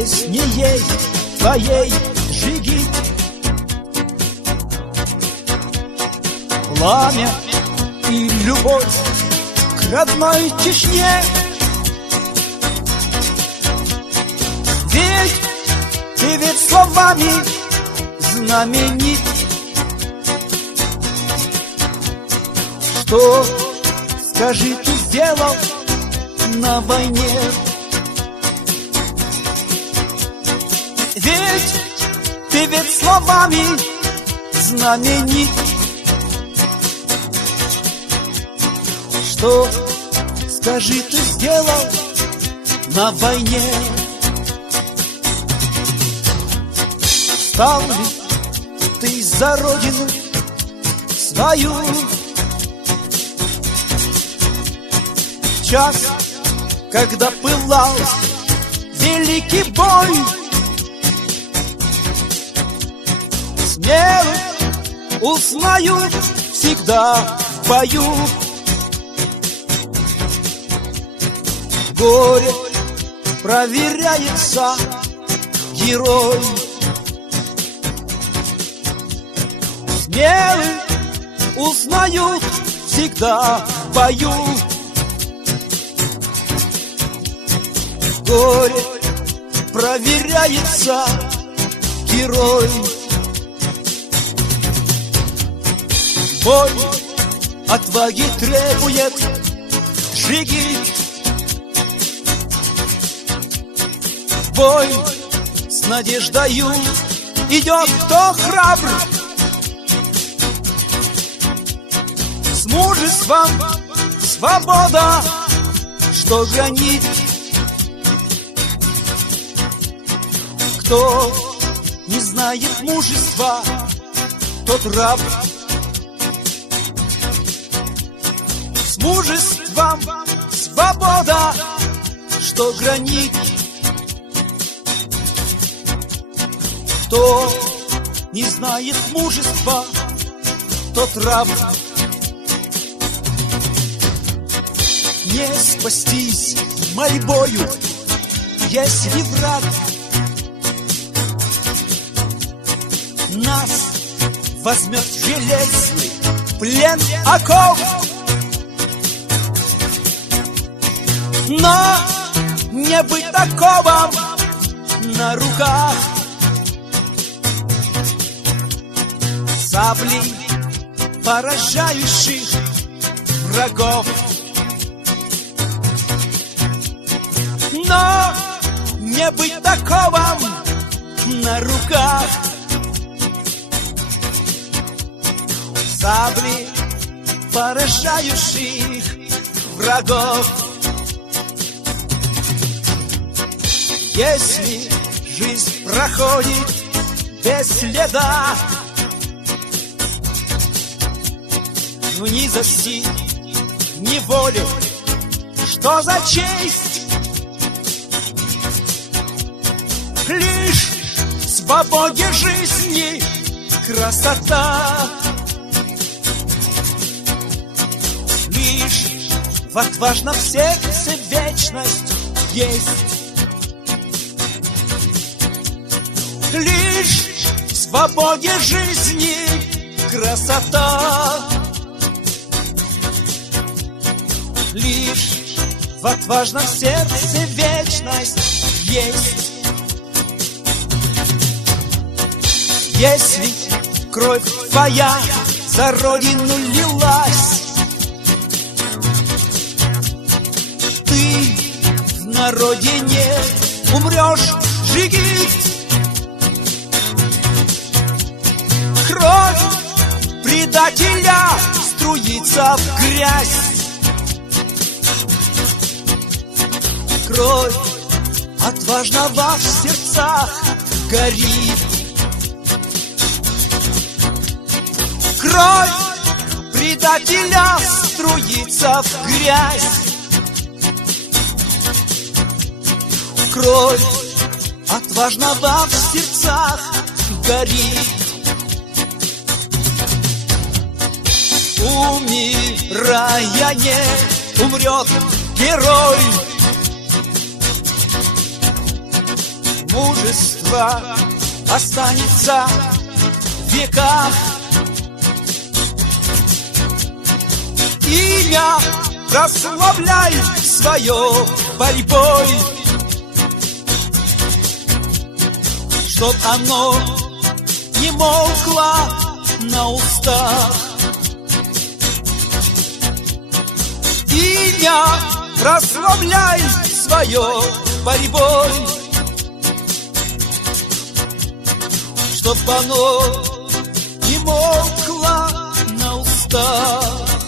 песни ей твоей Жигит. Пламя и любовь к родной Чечне. Ведь словами знаменит. Что, скажи, ты сделал на войне? Ведь словами знаменит. Что, скажи, ты сделал на войне? Стал ли ты за родину свою? В час, когда пылал великий бой, смелых узнают всегда в бою. Горе проверяется герой. Смелых узнают всегда в бою. Горе проверяется герой. Бой отваги требует Жигит. Бой с надеждою идет кто храбр, с мужеством свобода, что гранит. Кто не знает мужества, тот раб. С мужеством свобода, что гранит. Кто не знает мужества, тот раб. Не спастись мольбою, если враг нас возьмет в железный плен оков. Но не быть таковым на руках. Саблей поражающих врагов. Но не быть таковым на руках. Сабли поражающих врагов. Если жизнь проходит без следа, в низости, в неволе, что за честь? Лишь в свободе жизни красота. Лишь в отважном сердце вечность есть. Лишь в свободе жизни красота. Лишь в отважном сердце вечность есть. Если кровь твоя за родину лилась, ты в народе не умрешь, Жигит. Кровь предателя струится в грязь. Кровь отважного в сердцах горит. Кровь предателя струится в грязь. Кровь отважного в сердцах горит. Умирая не умрет герой. мужество останется в веках. Имя прославляй свое борьбой, чтоб оно не молкло на устах. Имя прославляй свое борьбой, чтоб оно не молкло на устах.